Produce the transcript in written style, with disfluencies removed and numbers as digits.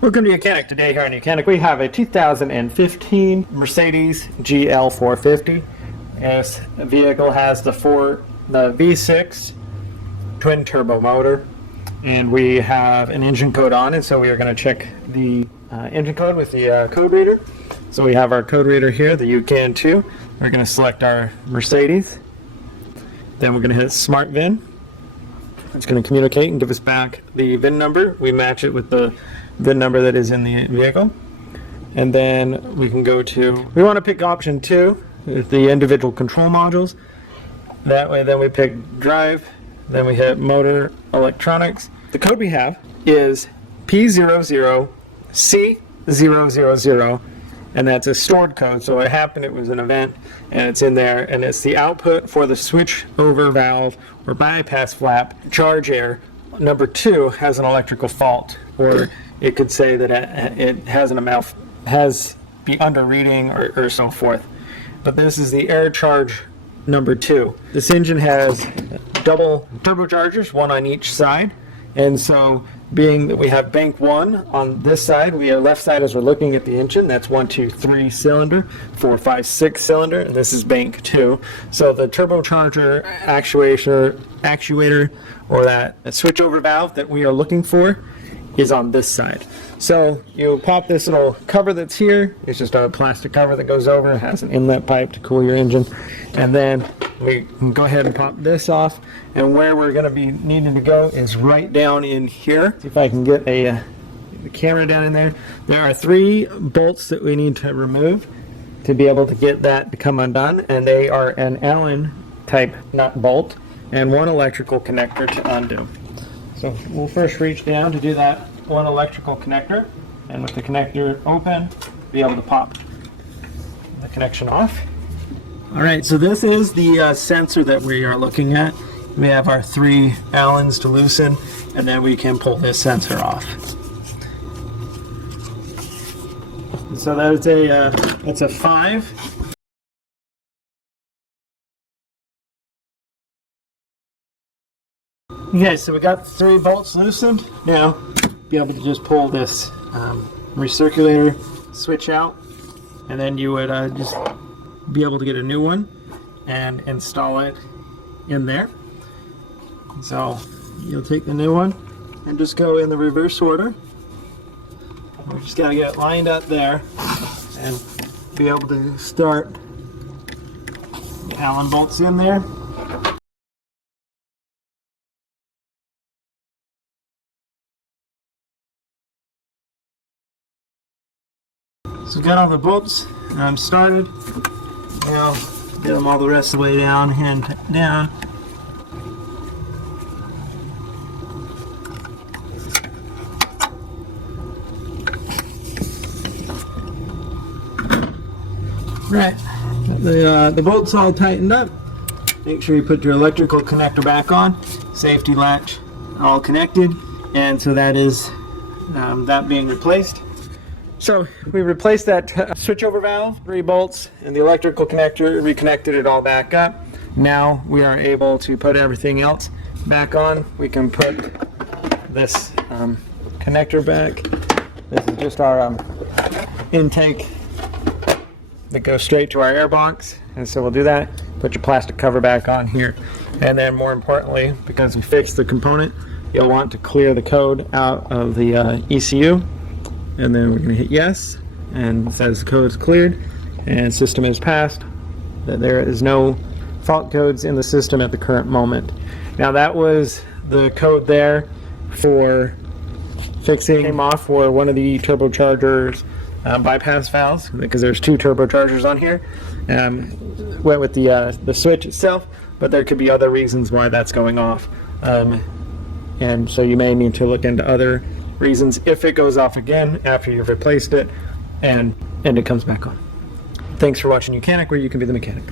Welcome to YOUCANIC. Today here on YOUCANIC we have a 2015 Mercedes GL350. This vehicle has the V6 twin turbo motor, and we have an engine code on it, so we are going to check the engine code with the code reader. So we have our code reader here, the YOUCAN2. We're going to select our Mercedes. Then we're going to hit Smart VIN. It's going to communicate and give us back the VIN number. We match it with the VIN number that is in the vehicle. And then we can go to, we want to pick option 2, the individual control modules. That way then we pick drive, then we hit motor electronics. The code we have is P00C0, and that's a stored code. So what happened, it was an event and it's in there, and it's the output for the switchover valve or bypass flap charge air. Number 2 has an electrical fault, or it could say that it has be under reading or so forth. But this is the air charge number 2. This engine has double turbochargers, one on each side, and so being that we have bank 1 on this side, we are left side as we're looking at the engine, that's 1, 2, 3 cylinder, 4, 5, 6 cylinder, and this is bank 2. So the turbocharger actuator or that switchover valve that we are looking for is on this side. So you pop this little cover that's here. It's just a plastic cover that goes over. It has an inlet pipe to cool your engine. And then we can go ahead and pop this off. And where we're going to be needing to go is right down in here. See if I can get the camera down in there. There are 3 bolts that we need to remove to be able to get that to come undone. And they are an Allen type nut bolt and 1 electrical connector to undo. So we'll first reach down to do that 1 electrical connector, and with the connector open, be able to pop the connection off. Alright, so this is the sensor that we are looking at. We have our 3 Allens to loosen, and then we can pull this sensor off. So that's a 5. Okay, so we got 3 bolts loosened. Now, be able to just pull this recirculator switch out, and then you would just be able to get a new one and install it in there. So you'll take the new one and just go in the reverse order. We just got to get it lined up there and be able to start the Allen bolts in there. So got all the bolts started. Now get them all the rest of the way down, hand down. Right, the bolts all tightened up. Make sure you put your electrical connector back on. Safety latch all connected, and so that is that being replaced. So we replaced that switchover valve, 3 bolts, and the electrical connector, reconnected it all back up. Now we are able to put everything else back on. We can put this connector back. This is just our intake that goes straight to our air box, and so we'll do that. Put your plastic cover back on here, and then more importantly, because we fixed the component, you'll want to clear the code out of the ECU. And then we're going to hit yes, and it says the code is cleared and system is passed, that there is no fault codes in the system at the current moment. Now that was the code there for fixing came off for one of the turbochargers bypass valves, because there's 2 turbochargers on here. Went with the switch itself, but there could be other reasons why that's going off, and so you may need to look into other reasons if it goes off again after you've replaced it and it comes back on. Thanks for watching YOUCANIC, where you can be the mechanic.